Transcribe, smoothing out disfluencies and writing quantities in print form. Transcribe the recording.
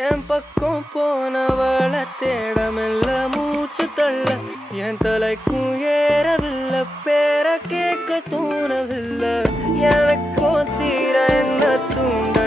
என் பக்கம் போனவள தேடமில்ல மூச்சு தள்ள என் தலைக்கும் ஏறவில்லை பேர கேட்க தோணவில்லை எனக்கும் தீர என்ன தூண்ட